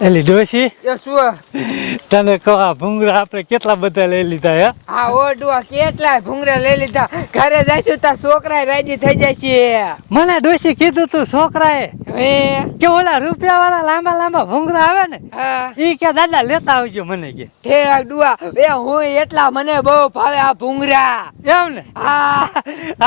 એલી ડોશી એ શું તને કહો આ ભૂંગળા આપણે કેટલા બધા લઈ લીધા હે આ ઓડુઆ કેટલાય ભૂંગરા લઈ લીધા ઘરે જઈશું તાર છોકરા રાજી થઈ જાય છે મને ડોશી કીધું તું છોકરાએ હે કે ઓલા રૂપિયા વાળા લાંબા લાંબા ભૂંગળા આવે ને હા ઈ કે દાદા લેતા આવજો મને કે હે ડુઆ એ હું એટલા મને બહુ ભાવે આ ભૂંગરા એમ ને હા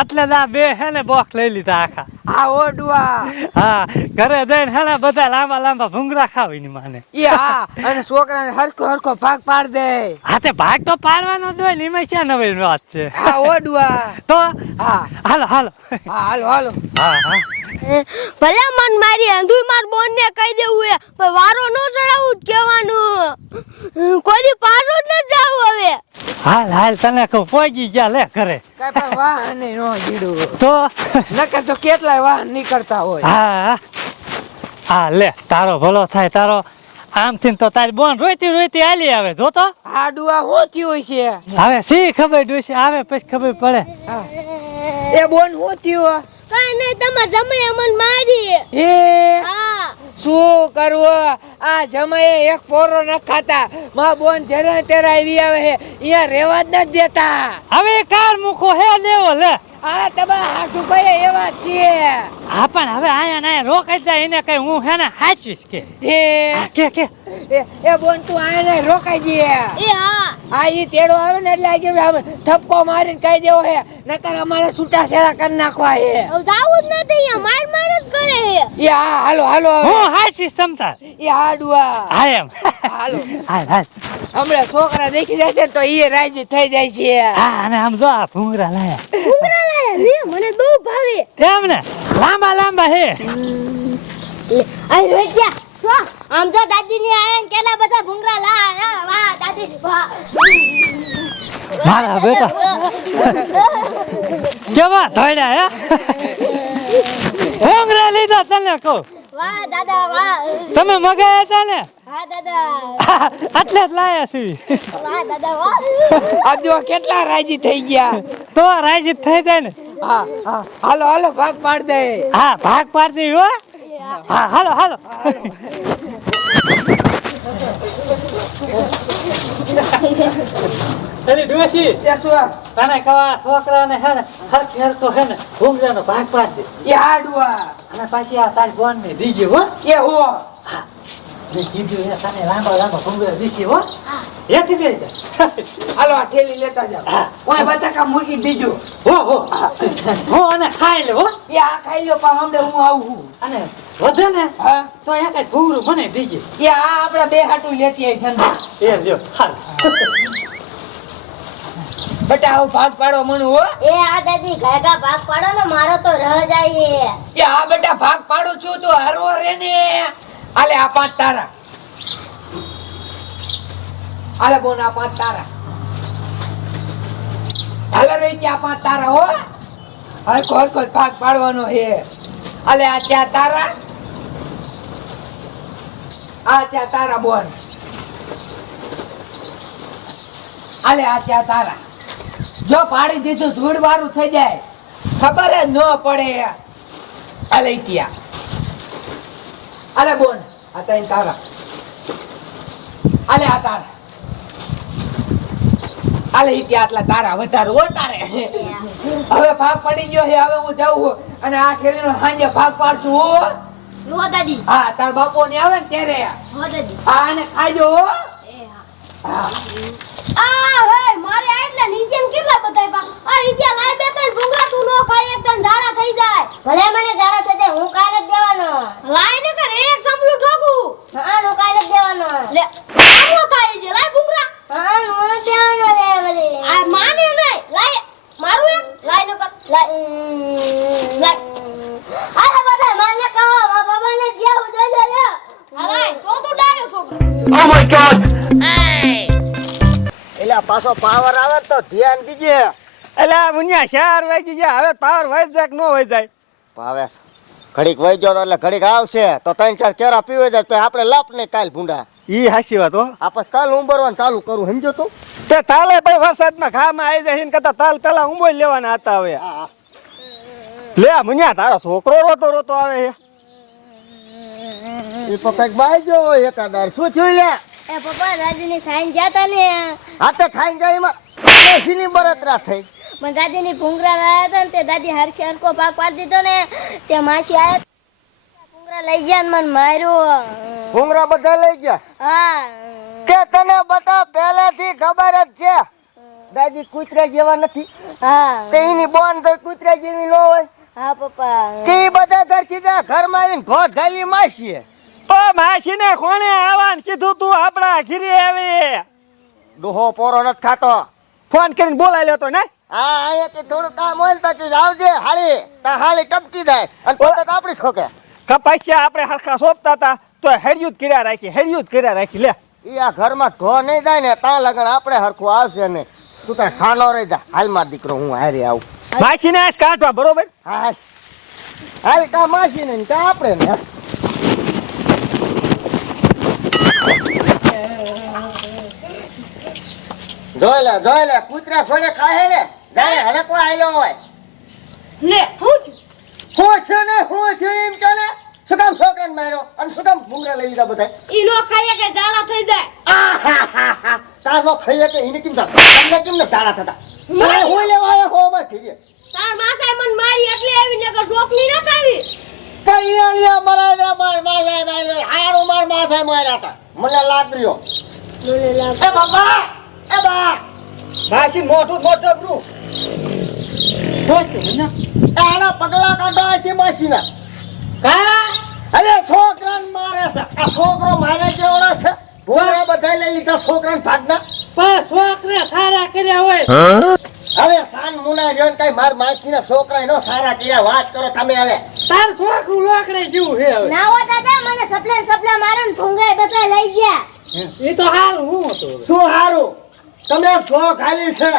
એટલે દા બે હે ને બોક્સ લઈ લીધા આખા આ ઓડુઆ હા ઘરે જઈને હે ને બધા લાંબા લાંબા ભૂંગળા ખાવી ની માને એ હા અને છોકરાને હરખો હરખો ભાગ પાડ દે હા તે ભાગ તો પાડવાનો જ હોય ને એમાં ક્યાં નવી વાત છે હા ઓડુઆ તો હા હાલો હાલો હા હાલો હાલો હા હા ભલે મન મારી અંધુઈ માર બોન ને કહી દેવું હે પણ વારો નો ચડાવું જ કહેવાનું કોઈ દી પાછો જ ન જાવ હવે હાલ હાલ તને કહું પહોંચી ગયા લે ઘરે કઈ પણ વાહન નો જીડું તો નકર તો કેટલાય વાહન નીકળતા હોય હા હા લે તારો ભલો થાય તારો આમથી તો તારી બોન રોઈતી રોઈતી હાલી આવે જો તો આ ડુઆ હું થયું છે હવે સી ખબર ડોશી આવે પછી ખબર પડે હા. એ બોન હું થયું કઈ નહીં તમાર જમાઈ અમન મારી હે હા શું કરવું આ જમાએ એક પોરો ન ખાતા માં બોન જરા તેરા આવી આવે હે અહીંયા રેવા જ ન દેતા હવે કાર મૂકો હે દેવો લે આ તમારા હાટુ ભાઈ એવા છે હા પણ હવે આયા ના રોકાઈ જાય એને કઈ હું હે ને હાચવીશ કે હે હા, કે એ બોન તું આને રોકાઈ જઈએ એ હા આ ઈ તેડો આવે ને એટલે આગે અમે ઠપકો મારીને કહી દેવો હે નકર અમારે છૂટા છેડા કરી નાખવા હે હવે જાવું જ નથી અહીંયા માર જ કરે હે એ હા હાલો હાલો હું હાચવીશ સમતા એ હાડવા હા એમ હાલો હાલ હાલ હમણાં છોકરા દેખી જાય છે ને તો ઈ રાજી થઈ જાય છે હા અને આમ જો આ ભૂંગરા લાયા ભૂંગરા લાયા લે મને બહુ ભાવે એમ ને લાંબા લાંબા હે લે આ રોજ્યા તો આમ જો દાદી ની આયા ને કેલા બધા ભૂંગરા લાયા વાહ દાદી વાહ મારા બેટા કેવા ધોડ્યા હે ભૂંગરા લીધા તને કહું વાહ દાદા વાહ તમે મગાયા હતા ને હા દાદા એટલે જ લાયા છીએ વાહ દાદા વાહ આપ જો કેટલા રાજી થઈ ગયા તો રાજી થઈ જાય ને હા હા હાલો હાલો ભાગ પાડ દે હા ભાગ પાડતી હો હા હાલો હાલો અરે ડોશી એ શું તને કવા છોકરાને હે ને હરખી હરખો હે ને ભૂંગરાનો ભાગ પાડ દે એ હાડવા અને પાછી આ તારી બોન ને દીજે હો એ હો મેં કીધું એ તને લાંબા લાંબા ભૂંગરા દીજે હો એથી બે હાલો આ થેલી લેતા જાવ ઓય બટાકા મૂકી દીજો હો હો હો અને ખાઈ લે હો એ આ ખાઈ લ્યો પણ હમણે હું આવું અને વધે ને હા તો એક જ ભૂંગરું મને દીજે એ આ આપડા બે હાટુ લેતી આવી ઠંડા એ લ્યો હાલ બટા આવો ભાગ પાડો મન હો એ આ દાદી ઘાઘા ભાગ પાડો ને મારો તો રહ જાય એ આ બેટા ભાગ પાડું છું તો હારો રે ને આલે આ પાંચ તારા આલે બોન આ પાંચ તારા હાલે રે કે આ પાંચ તારા હો હવે કોઈ ભાગ પાડવાનો હે આલે આ ચાર તારા આ ચાર તારા બોન આલે આ ચાર તારા જો પાડી દીધું ધૂળ વાળું થઈ જાય ખબર જ ન પડે આલે ત્યાં આલે બોન આ તઈ તારા આલે આ તારા આલે ઈ ત્યાં આટલા તારા વધારે હો તારે હવે ભાગ પડી ગયો છે હવે હું જાઉં અને આ ખેલીનો સાંજે ભાગ પાડશું હો નો દાદી હા તાર બાપો ને આવે ને ત્યારે નો દાદી હા અને ખાજો હો હા આ હે મારે આટલા નીચેમ કેટલા બધાય પા આ રીત્યા લાય બે ત્રણ ભૂંગળા તું નો ખાય એક તન ઝાડા થઈ જાય ભલે મને ઝાડા થઈ જાય હું કાઈ ન દેવાનો લાય ને કર એક સંભળું ઠોકું હા નો કાઈ ન દેવાનો લે આવો ખાય છે લાય ભૂંગળા હા નો દેવાનો લે ભલે આ માને નહીં લાય મારું એક લાય ન કર લાય આલે બધા માને કહો મા બાબાને દેવું જોજો લે હાલાય તો તું ડાયો છોકરો ઓ માય ગોડ એટલે પાછો પાવર આવે તો ધ્યાન દીજે. અલા મુન્યા 4 વાગી ગયા હવે પાવર વઈ જાય કે નો વઈ જાય ભાવે ઘડીક વહી ગયો તો એટલે ઘડીક આવશે તો 3-4 કેરા પીવે જાય તો આપણે લપ ને કાલ ભૂંડા ઈ હાસી વાત હો આપણે તાલ ઉંબરવાનું ચાલુ કરું સમજો તું તે તાલે ભાઈ વરસાદમાં ખામાં આવી જાય ને કરતા તાલ પેલા ઉંબોઈ લેવાના હતા હવે લે મુન્યા તારો છોકરો રોતો રોતો આવે છે એ તો કઈક બાજો એકાદાર શું થયું લે એ પપ્પા દાદીની ખાઈને જતા ને હાથે ખાઈ જાય એમાં સીની બળતરા થઈ મને દાદીની ભૂંગરા લાયા હતા ને તે દાદી હરખે હરખો પાક પાડી દીધો ને તે માસી આયા ભૂંગરા લઈ ગયા ને મને માર્યો ભૂંગરા બધા લઈ ગયા હા કે તને બટા પહેલેથી ખબર જ છે દાદી કૂતરા જેવા નથી હા તે એની બોન તો કૂતરા જેવી ન હોય હા પપ્પા કે ઈ બધા ઘરથી જા ઘરમાં આવીને ઘોધ ગાલી માસીએ ઓ માસીને કોણે આવવાનું કીધું તું આપણા ઘીરે આવી ડોહો પોરો નથી ખાતો ફોન કરીને બોલાવી લેતો ને હા અહીંયાથી થોડું કામ હોય ને તો આવજે હાળી તા હાળી ટપકી જાય અને પોતે તો આપણી ઠોકે કપાસિયા આપણે હરખા સોંપતા હતા તો હેરિયું જ કર્યા રાખી લે ઈ આ ઘરમાં ધો નહીં જાય ને તા લગન આપણે હરખું આવશે ને તું તાર ખાનો રહી જા હાલ માર દીકરો હું હારે આવું માસીને આજ કાઢવા બરોબર હા હાલ હાલ કા માસી ને કા આપણે ને જોઈ લે કૂતરા ઘોડે ખાય ને જાય હડકવા આયલો હોય લે હું છું હું છે એમ ચાલે શું કામ છોકરાને માર્યો અને શું કામ ભૂંગરા લઈ લીધા બધા ઈ નો ખાઈએ કે ઝાડા થઈ જાય તાર નો ખાઈએ કે એને કેમ થાય તમને કેમ ને ઝાડા થતા અરે હું લેવા આયા હો માં થઈ તાર માસાએ મને મારી એટલે આવી ને કે શોખની નત આવી પૈયા મરાય દે માર હારો માર માસાય માર્યા હતા મને લાગર્યો મને લાગ એ બાબા એ બા માસી મોટું બ્રુ આના પગલા કાઢો છે માસીના કા અરે છોકરાને મારે છે આ છોકરો મારે જેવડો છે ભૂંગરા બધા લઈ લીધા છોકરાને ભાગના પણ છોકરા સારા કર્યા હોય હવે સાન મુના જોન કઈ માર માસીના છોકરા નો સારા કર્યા વાત કરો તમે હવે તાર છોકરું લોકડે જેવું છે હવે ના હો દાદા મને સપલા મારે ને ભૂંગરા બધા લઈ ગયા એ તો હારું હું હતું શું હારું તમે છો ખાલી છે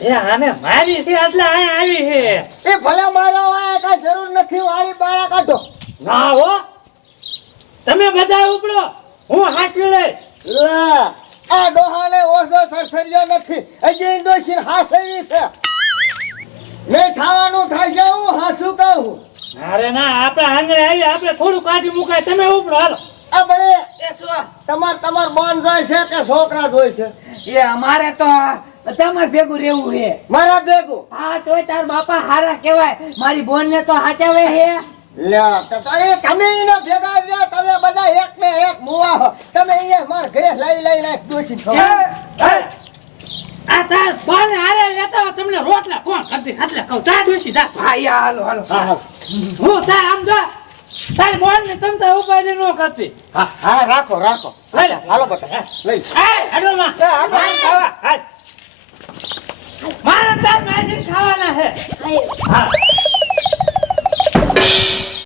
એ આને મારી છે એટલે અહીંયા આવી છે એ ભલે મારા હોય કઈ જરૂર નથી વાળી બાળા કાઢો ના હો તમે બધા ઉપડો હું હાચવી લે લે આ ડોહાને ઓછો સરસરિયો નથી હજી ડોશી હાસવી છે નહીં ખાવાનું થાય છે હું હાસું કહું અરે ના આપણે આંગણે આવી આપણે થોડું કાઢી મુકાય તમે ઉપડો હાલો આ બળે એ શું તમાર બોન જોઈ છે કે છોકરા જોઈ છે એ અમારે તો તમારે ભેગું રહેવું છે મારા ભેગું હા તોય તાર બાપા હારા કહેવાય મારી બોન ને તો હાચાવે હે લે તો એ તમે એને ભેગા રહ્યા તમે બધા એક ને એક મુવા હો તમે અહીંયા માર ઘરે લઈ દોશી છો આ તાર બાને હારે લેતા હોય તમને રોટલા કોણ કરતી ખાટલે કહું તા દોશી જા હા યા હાલો હા હું તાર આમ જો તાર બોલ ને તમ તો ઉપાય નો કરતી હા રાખો લઈ લે. હાલો બટા લઈ એ હડો માં ખાવા હાલ મારા તાર મેજિક ખાવાના છે આયો હા